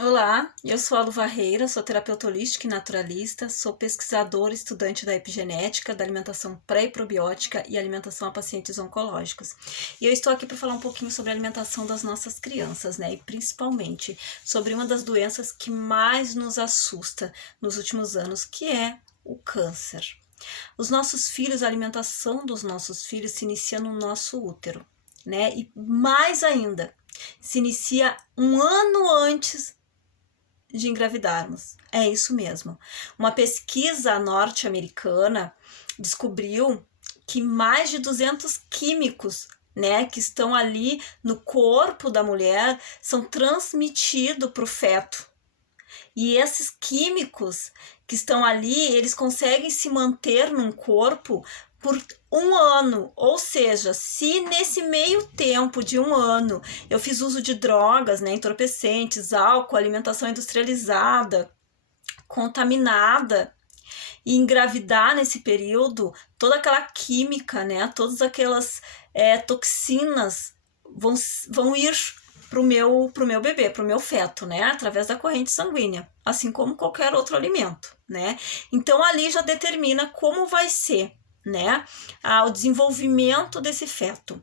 Olá, eu sou a Lu Varreira, sou terapeuta holística e naturalista, sou pesquisadora e estudante da epigenética, da alimentação pré e probiótica e alimentação a pacientes oncológicos. E eu estou aqui para falar um pouquinho sobre a alimentação das nossas crianças, né? E principalmente sobre uma das doenças que mais nos assusta nos últimos anos, que é o câncer. Os nossos filhos, a alimentação dos nossos filhos se inicia no nosso útero, né? E mais ainda, se inicia um ano antes de engravidarmos. É isso mesmo. Uma pesquisa norte-americana descobriu que mais de 200 químicos, né, que estão ali no corpo da mulher são transmitidos para o feto. E esses químicos que estão ali, eles conseguem se manter num corpo por um ano, ou seja, se nesse meio tempo de um ano eu fiz uso de drogas, né, entorpecentes, álcool, alimentação industrializada, contaminada, e engravidar nesse período, toda aquela química, né, todas aquelas toxinas vão ir pro meu bebê, pro meu feto, né, através da corrente sanguínea, assim como qualquer outro alimento, né. Então ali já determina como vai ser, né, o desenvolvimento desse feto.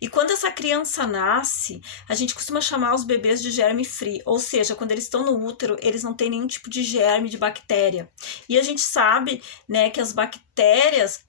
E quando essa criança nasce, a gente costuma chamar os bebês de germe free, ou seja, quando eles estão no útero, eles não têm nenhum tipo de germe, de bactéria. E a gente sabe, né, que as bactérias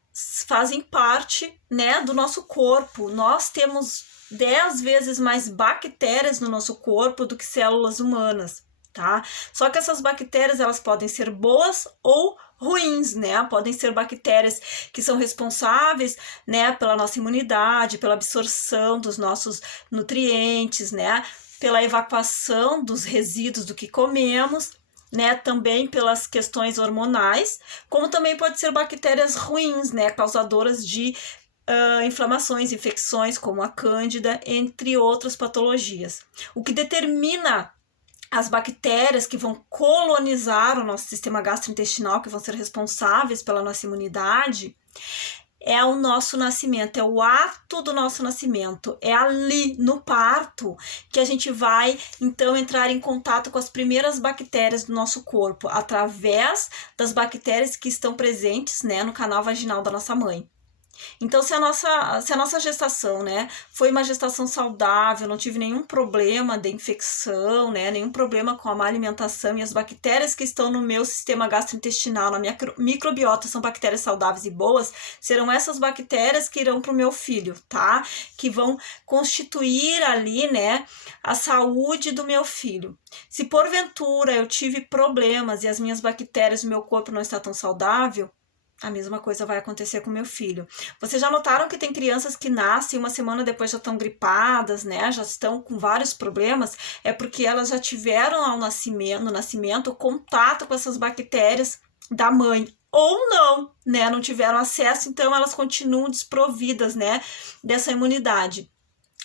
fazem parte, né, do nosso corpo. Nós temos 10 vezes mais bactérias no nosso corpo do que células humanas, tá? Só que essas bactérias, elas podem ser boas ou ruins, né? Podem ser bactérias que são responsáveis, né, pela nossa imunidade, pela absorção dos nossos nutrientes, né, pela evacuação dos resíduos do que comemos, né, também pelas questões hormonais, como também pode ser bactérias ruins, né, causadoras de inflamações, infecções, como a cândida, entre outras patologias. O que determina as bactérias que vão colonizar o nosso sistema gastrointestinal, que vão ser responsáveis pela nossa imunidade, é o nosso nascimento, é o ato do nosso nascimento. É ali, no parto, que a gente vai, então, entrar em contato com as primeiras bactérias do nosso corpo, através das bactérias que estão presentes, né, no canal vaginal da nossa mãe. Então, se a nossa gestação, né, foi uma gestação saudável, não tive nenhum problema de infecção, né, nenhum problema com a má alimentação, e as bactérias que estão no meu sistema gastrointestinal, na minha microbiota, são bactérias saudáveis e boas, serão essas bactérias que irão para o meu filho, tá? Que vão constituir ali, né, a saúde do meu filho. Se porventura eu tive problemas e as minhas bactérias do meu corpo não está tão saudável, a mesma coisa vai acontecer com meu filho. Vocês já notaram que tem crianças que nascem uma semana depois já estão gripadas, né? Já estão com vários problemas? É porque elas já tiveram no nascimento, contato com essas bactérias da mãe. Ou não, né? Não tiveram acesso, então elas continuam desprovidas, né? Dessa imunidade.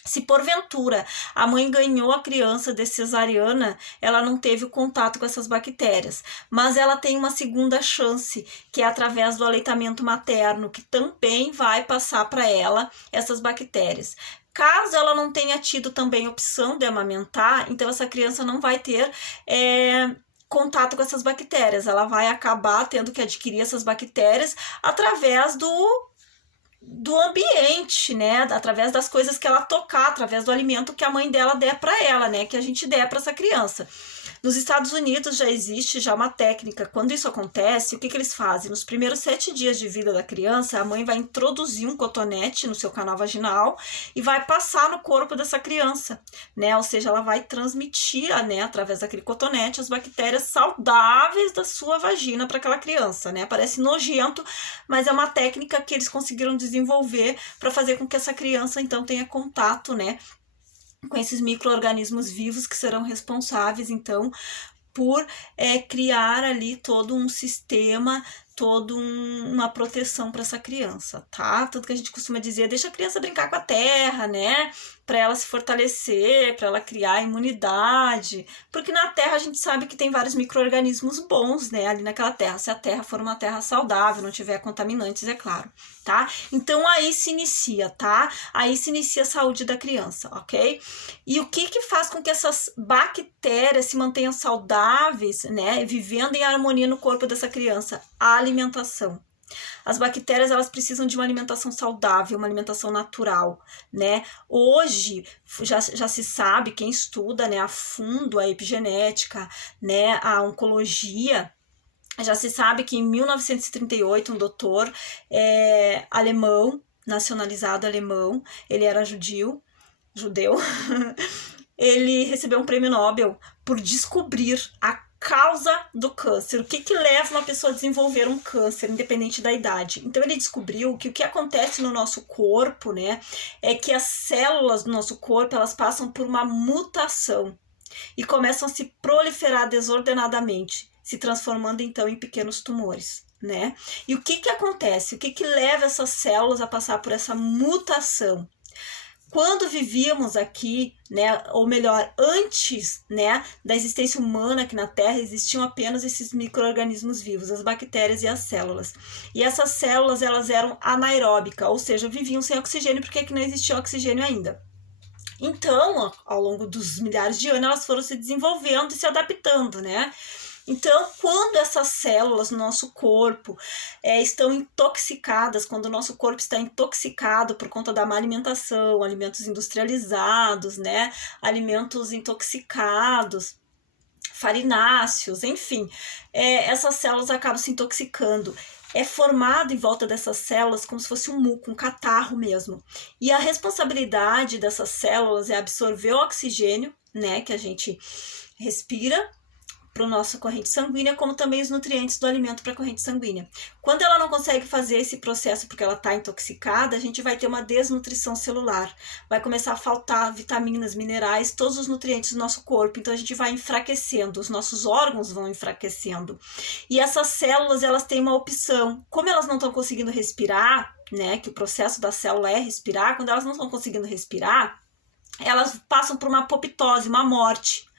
Se porventura a mãe ganhou a criança de cesariana, ela não teve o contato com essas bactérias, mas ela tem uma segunda chance, que é através do aleitamento materno, que também vai passar para ela essas bactérias. Caso ela não tenha tido também opção de amamentar, então essa criança não vai ter contato com essas bactérias, ela vai acabar tendo que adquirir essas bactérias através do ambiente, né, através das coisas que ela tocar, através do alimento que a mãe dela der para ela, né, que a gente der para essa criança. Nos Estados Unidos já existe já uma técnica. Quando isso acontece, o que eles fazem? Nos primeiros 7 dias de vida da criança, a mãe vai introduzir um cotonete no seu canal vaginal e vai passar no corpo dessa criança, né? Ou seja, ela vai transmitir, né, através daquele cotonete, as bactérias saudáveis da sua vagina para aquela criança, né? Parece nojento, mas é uma técnica que eles conseguiram desenvolver para fazer com que essa criança então tenha contato, né, com esses micro-organismos vivos que serão responsáveis, então, por criar ali todo um sistema, toda uma proteção para essa criança, tá? Tanto que a gente costuma dizer, deixa a criança brincar com a terra, né? Para ela se fortalecer, para ela criar imunidade, porque na terra a gente sabe que tem vários micro-organismos bons, né? Ali naquela terra, se a terra for uma terra saudável, não tiver contaminantes, é claro, tá? Então aí se inicia, tá? Aí se inicia a saúde da criança, ok? E o que faz com que essas bactérias se mantenham saudáveis, né? Vivendo em harmonia no corpo dessa criança? A alimentação. As bactérias, elas precisam de uma alimentação saudável, uma alimentação natural, né? Hoje já se sabe, quem estuda, né, a fundo a epigenética, né, a oncologia, já se sabe que em 1938 um doutor alemão, nacionalizado alemão, ele era judeu, ele recebeu um prêmio Nobel por descobrir a causa do câncer, o que leva uma pessoa a desenvolver um câncer, independente da idade. Então ele descobriu que o que acontece no nosso corpo, né, é que as células do nosso corpo, elas passam por uma mutação e começam a se proliferar desordenadamente, se transformando então em pequenos tumores, né? E o que acontece? O que leva essas células a passar por essa mutação? Quando vivíamos aqui, né, ou melhor, antes, né, da existência humana aqui na Terra, existiam apenas esses micro-organismos vivos, as bactérias e as células. E essas células, elas eram anaeróbicas, ou seja, viviam sem oxigênio porque aqui não existia oxigênio ainda. Então, ao longo dos milhares de anos, elas foram se desenvolvendo e se adaptando, né? Então, quando essas células no nosso corpo estão intoxicadas, quando o nosso corpo está intoxicado por conta da má alimentação, alimentos industrializados, né, alimentos intoxicados, farináceos, enfim, essas células acabam se intoxicando. É formado em volta dessas células como se fosse um muco, um catarro mesmo. E a responsabilidade dessas células é absorver o oxigênio, né, que a gente respira, para a nossa corrente sanguínea, como também os nutrientes do alimento para a corrente sanguínea. Quando ela não consegue fazer esse processo porque ela está intoxicada, a gente vai ter uma desnutrição celular, vai começar a faltar vitaminas, minerais, todos os nutrientes do nosso corpo, então a gente vai enfraquecendo, os nossos órgãos vão enfraquecendo. E essas células, elas têm uma opção, como elas não estão conseguindo respirar, né, que o processo da célula é respirar, quando elas não estão conseguindo respirar, elas passam por uma apoptose, uma morte.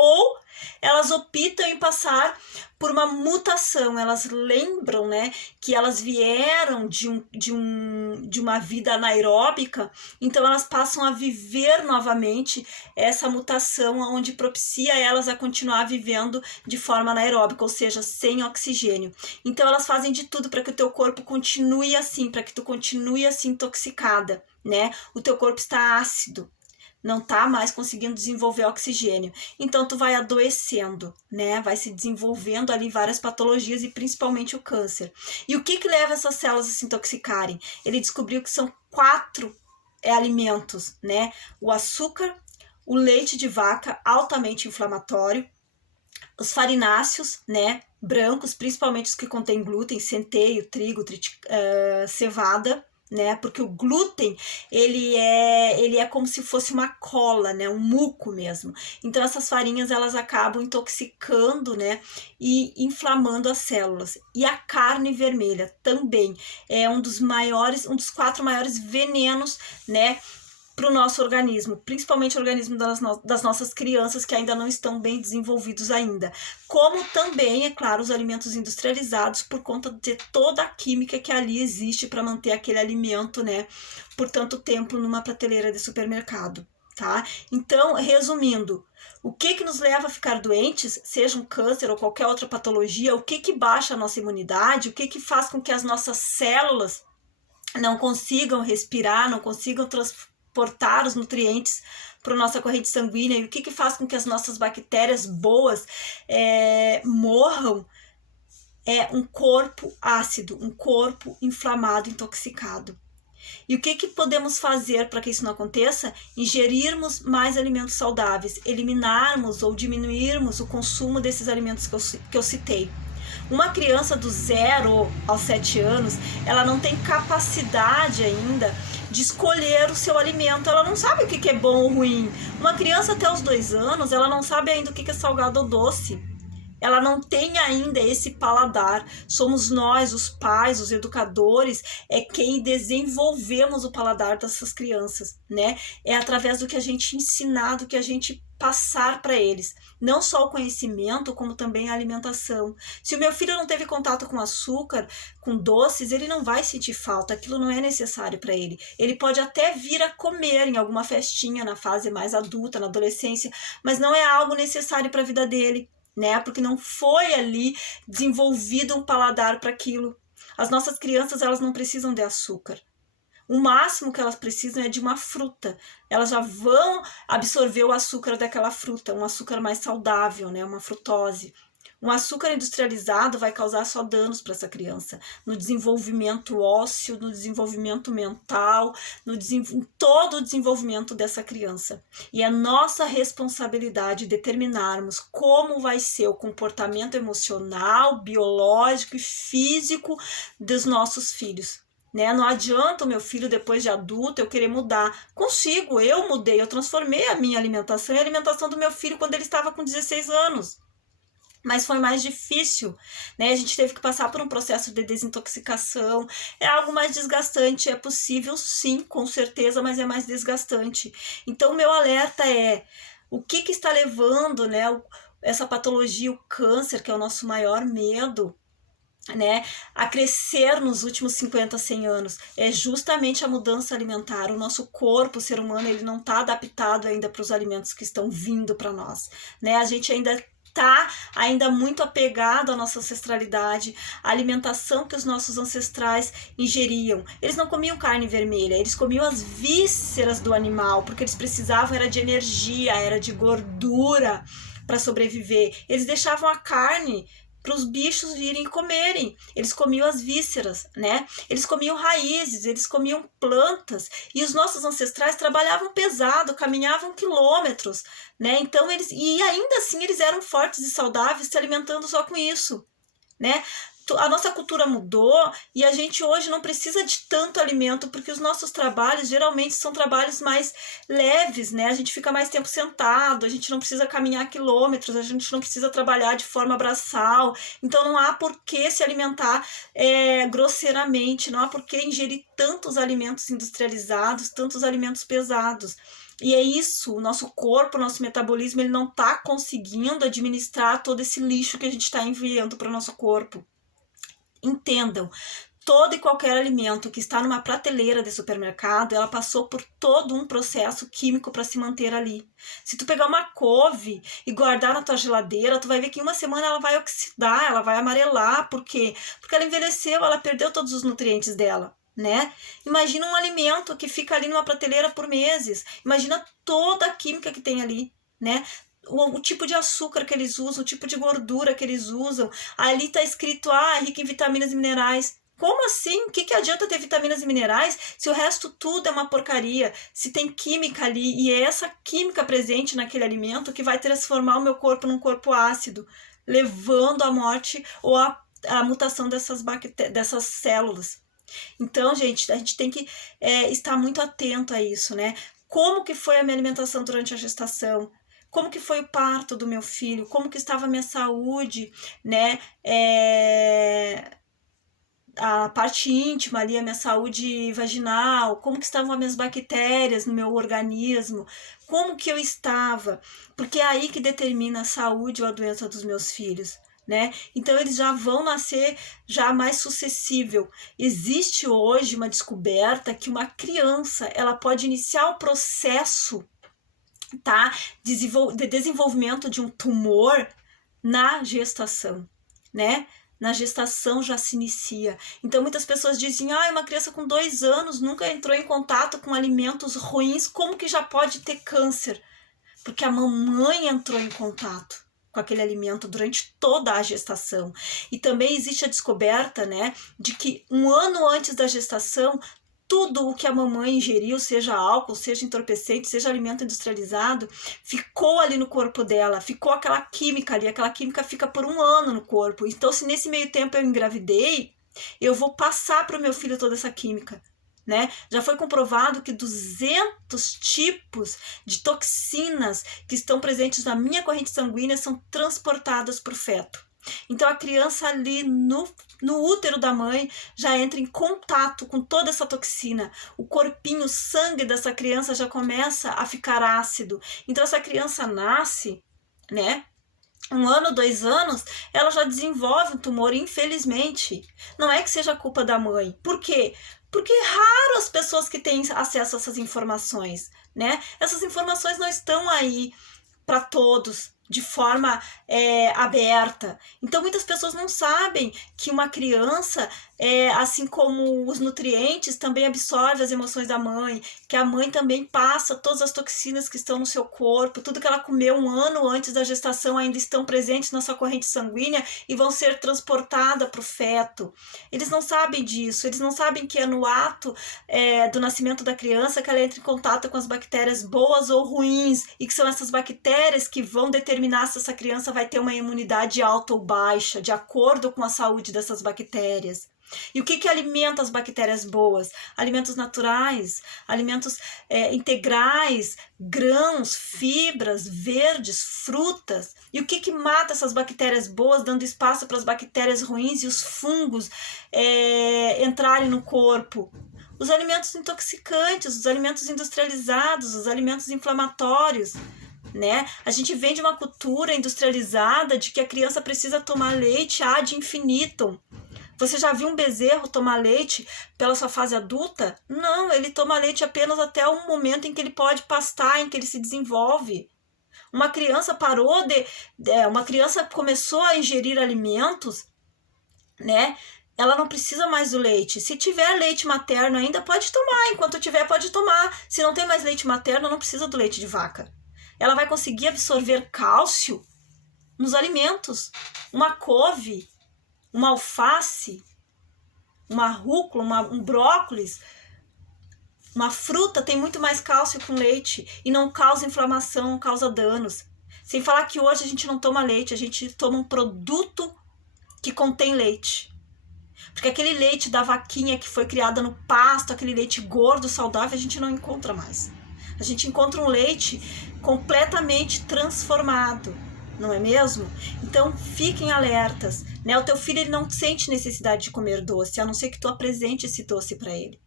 Ou elas optam em passar por uma mutação, elas lembram, né, que elas vieram de uma vida anaeróbica, então elas passam a viver novamente essa mutação, onde propicia elas a continuar vivendo de forma anaeróbica, ou seja, sem oxigênio. Então elas fazem de tudo para que o teu corpo continue assim, para que tu continue assim intoxicada, né? O teu corpo está ácido, não tá mais conseguindo desenvolver oxigênio. Então, tu vai adoecendo, né? Vai se desenvolvendo ali várias patologias e principalmente o câncer. E o que leva essas células a se intoxicarem? Ele descobriu que são 4 alimentos, né? O açúcar, o leite de vaca, altamente inflamatório, os farináceos, né? Brancos, principalmente os que contêm glúten, centeio, trigo, cevada, né? Porque o glúten, ele é como se fosse uma cola, né? Um muco mesmo. Então essas farinhas, elas acabam intoxicando, né? E inflamando as células. E a carne vermelha também é um dos 4 maiores venenos, né, para o nosso organismo, principalmente o organismo das nossas crianças que ainda não estão bem desenvolvidos ainda. Como também, é claro, os alimentos industrializados, por conta de toda a química que ali existe para manter aquele alimento, né, por tanto tempo numa prateleira de supermercado, tá? Então, resumindo, o que nos leva a ficar doentes, seja um câncer ou qualquer outra patologia, o que baixa a nossa imunidade, o que faz com que as nossas células não consigam respirar, não consigam transportar os nutrientes para a nossa corrente sanguínea, e o que faz com que as nossas bactérias boas morram, é um corpo ácido, um corpo inflamado, intoxicado. E o que podemos fazer para que isso não aconteça? Ingerirmos mais alimentos saudáveis, eliminarmos ou diminuirmos o consumo desses alimentos que eu citei. Uma criança do 0 aos 7 anos, ela não tem capacidade ainda de escolher o seu alimento, ela não sabe o que é bom ou ruim. Uma criança até os 2 anos, ela não sabe ainda o que é salgado ou doce. Ela não tem ainda esse paladar. Somos nós, os pais, os educadores, é quem desenvolvemos o paladar dessas crianças, né? É através do que a gente ensinar, do que a gente passar para eles. Não só o conhecimento, como também a alimentação. Se o meu filho não teve contato com açúcar, com doces, ele não vai sentir falta. Aquilo não é necessário para ele. Ele pode até vir a comer em alguma festinha na fase mais adulta, na adolescência, mas não é algo necessário para a vida dele, né? Porque não foi ali desenvolvido um paladar para aquilo. As nossas crianças, elas não precisam de açúcar. O máximo que elas precisam é de uma fruta. Elas já vão absorver o açúcar daquela fruta, um açúcar mais saudável, né? Uma frutose. Um açúcar industrializado vai causar só danos para essa criança, no desenvolvimento ósseo, no desenvolvimento mental, em todo o desenvolvimento dessa criança. E é nossa responsabilidade determinarmos como vai ser o comportamento emocional, biológico e físico dos nossos filhos. Né? Não adianta o meu filho, depois de adulto, eu querer mudar. Consigo, eu mudei, eu transformei a minha alimentação e a alimentação do meu filho quando ele estava com 16 anos. Mas foi mais difícil, né? A gente teve que passar por um processo de desintoxicação. É algo mais desgastante, é possível sim, com certeza, mas é mais desgastante. Então, meu alerta é o que está levando, né, essa patologia, o câncer, que é o nosso maior medo, né, a crescer nos últimos 50, 100 anos. É justamente a mudança alimentar. O nosso corpo, o ser humano, ele não está adaptado ainda para os alimentos que estão vindo para nós, né? A gente ainda muito apegado à nossa ancestralidade, à alimentação que os nossos ancestrais ingeriam. Eles não comiam carne vermelha, eles comiam as vísceras do animal, porque eles precisavam era de energia, era de gordura para sobreviver. Eles deixavam a carne para os bichos virem e comerem. Eles comiam as vísceras, né? Eles comiam raízes, eles comiam plantas. E os nossos ancestrais trabalhavam pesado, caminhavam quilômetros, né? Então e ainda assim eles eram fortes e saudáveis, se alimentando só com isso, né? A nossa cultura mudou e a gente hoje não precisa de tanto alimento, porque os nossos trabalhos geralmente são trabalhos mais leves, né? A gente fica mais tempo sentado, a gente não precisa caminhar quilômetros, a gente não precisa trabalhar de forma braçal, então não há por que se alimentar grosseiramente, não há por que ingerir tantos alimentos industrializados, tantos alimentos pesados. E é isso, o nosso corpo, o nosso metabolismo, ele não está conseguindo administrar todo esse lixo que a gente está enviando para o nosso corpo. Entendam, todo e qualquer alimento que está numa prateleira de supermercado, ela passou por todo um processo químico para se manter ali. Se tu pegar uma couve e guardar na tua geladeira, tu vai ver que em uma semana ela vai oxidar, ela vai amarelar. Por quê? Porque ela envelheceu, ela perdeu todos os nutrientes dela, né? Imagina um alimento que fica ali numa prateleira por meses. Imagina toda a química que tem ali, né? O tipo de açúcar que eles usam, o tipo de gordura que eles usam. Ali está escrito, rico em vitaminas e minerais. Como assim? O que adianta ter vitaminas e minerais se o resto tudo é uma porcaria? Se tem química ali, e é essa química presente naquele alimento que vai transformar o meu corpo num corpo ácido, levando à morte ou à mutação dessas células. Então, gente, a gente tem que estar muito atento a isso, né? Como que foi a minha alimentação durante a gestação? Como que foi o parto do meu filho? Como que estava a minha saúde, né? A parte íntima ali, a minha saúde vaginal, como que estavam as minhas bactérias no meu organismo, como que eu estava, porque é aí que determina a saúde ou a doença dos meus filhos, né? Então eles já vão nascer já mais suscetível. Existe hoje uma descoberta que uma criança, ela pode iniciar o processo, tá, de desenvolvimento de um tumor na gestação, né? Na gestação já se inicia. Então muitas pessoas dizem, uma criança com 2 anos nunca entrou em contato com alimentos ruins, como que já pode ter câncer? Porque a mamãe entrou em contato com aquele alimento durante toda a gestação. E também existe a descoberta, né, de que 1 ano antes da gestação, tudo o que a mamãe ingeriu, seja álcool, seja entorpecente, seja alimento industrializado, ficou ali no corpo dela, ficou aquela química ali, aquela química fica por 1 ano no corpo. Então, se nesse meio tempo eu engravidei, eu vou passar para o meu filho toda essa química, né? Já foi comprovado que 200 tipos de toxinas que estão presentes na minha corrente sanguínea são transportadas para o feto. Então a criança ali no útero da mãe já entra em contato com toda essa toxina. O corpinho, o sangue dessa criança já começa a ficar ácido. Então essa criança nasce, né? 1 ano, 2 anos, ela já desenvolve um tumor, infelizmente. Não é que seja culpa da mãe. Por quê? Porque é raro as pessoas que têm acesso a essas informações, né? Essas informações não estão aí para todos de forma aberta. Então muitas pessoas não sabem que uma criança, assim como os nutrientes, também absorve as emoções da mãe, que a mãe também passa todas as toxinas que estão no seu corpo, tudo que ela comeu 1 ano antes da gestação ainda estão presentes na sua corrente sanguínea e vão ser transportadas para o feto. Eles não sabem disso, eles não sabem que é no ato do nascimento da criança que ela entra em contato com as bactérias boas ou ruins, e que são essas bactérias que vão determinar se essa criança vai ter uma imunidade alta ou baixa, de acordo com a saúde dessas bactérias. E o que alimenta as bactérias boas? Alimentos naturais, alimentos integrais, grãos, fibras, verdes, frutas. E o que mata essas bactérias boas, dando espaço para as bactérias ruins e os fungos entrarem no corpo? Os alimentos intoxicantes, os alimentos industrializados, os alimentos inflamatórios, né? A gente vem de uma cultura industrializada de que a criança precisa tomar leite ad infinitum. Você já viu um bezerro tomar leite pela sua fase adulta? Não, ele toma leite apenas até o momento em que ele pode pastar, em que ele se desenvolve. Uma criança uma criança começou a ingerir alimentos, né? Ela não precisa mais do leite. Se tiver leite materno ainda, pode tomar. Enquanto tiver, pode tomar. Se não tem mais leite materno, não precisa do leite de vaca. Ela vai conseguir absorver cálcio nos alimentos. Uma couve, uma alface, uma rúcula, um brócolis, uma fruta tem muito mais cálcio com leite e não causa inflamação, não causa danos. Sem falar que hoje a gente não toma leite, a gente toma um produto que contém leite. Porque aquele leite da vaquinha que foi criada no pasto, aquele leite gordo, saudável, a gente não encontra mais. A gente encontra um leite completamente transformado, não é mesmo? Então fiquem alertas, né? O teu filho ele não sente necessidade de comer doce, a não ser que tu apresente esse doce para ele.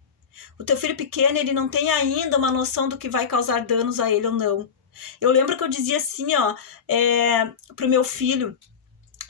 O teu filho pequeno ele não tem ainda uma noção do que vai causar danos a ele ou não. Eu lembro que eu dizia assim, pro meu filho: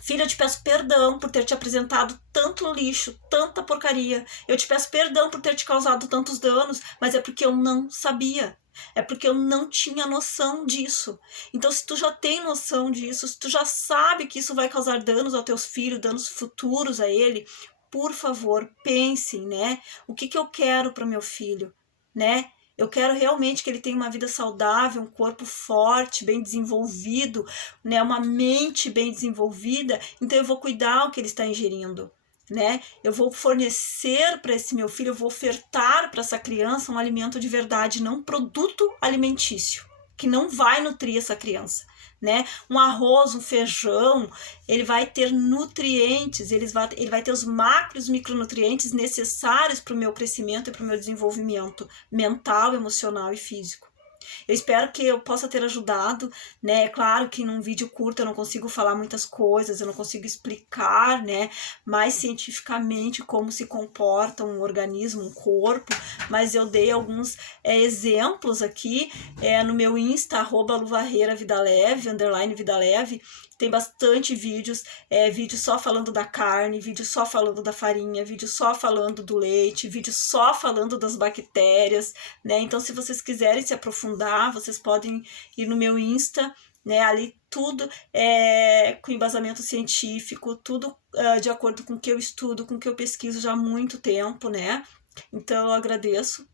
filho, eu te peço perdão por ter te apresentado tanto lixo, tanta porcaria. Eu te peço perdão por ter te causado tantos danos, mas é porque eu não sabia. É porque eu não tinha noção disso. Então, se tu já tem noção disso, se tu já sabe que isso vai causar danos aos teus filhos, danos futuros a ele, por favor, pensem, né? O que eu quero para o meu filho, né? Eu quero realmente que ele tenha uma vida saudável, um corpo forte, bem desenvolvido, né? Uma mente bem desenvolvida. Então eu vou cuidar o que ele está ingerindo, né? Eu vou fornecer para esse meu filho, eu vou ofertar para essa criança um alimento de verdade, não um produto alimentício, que não vai nutrir essa criança, né? Um arroz, um feijão, ele vai ter nutrientes, ele vai ter os macros micronutrientes necessários para o meu crescimento e para o meu desenvolvimento mental, emocional e físico. Eu espero que eu possa ter ajudado, né? É claro que num vídeo curto eu não consigo falar muitas coisas, eu não consigo explicar, né, mais cientificamente como se comporta um organismo, um corpo, mas eu dei alguns exemplos aqui no meu Insta, @luvarreiravidaleve, _vidaleve. Tem bastante vídeos, vídeo só falando da carne, vídeo só falando da farinha, vídeo só falando do leite, vídeo só falando das bactérias, né? Então, se vocês quiserem se aprofundar, vocês podem ir no meu Insta, né? Ali tudo com embasamento científico, tudo de acordo com o que eu estudo, com o que eu pesquiso já há muito tempo, né? Então, eu agradeço.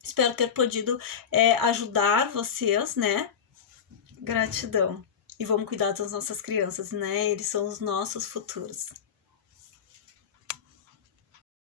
Espero ter podido ajudar vocês, né? Gratidão. E vamos cuidar das nossas crianças, né? Eles são os nossos futuros.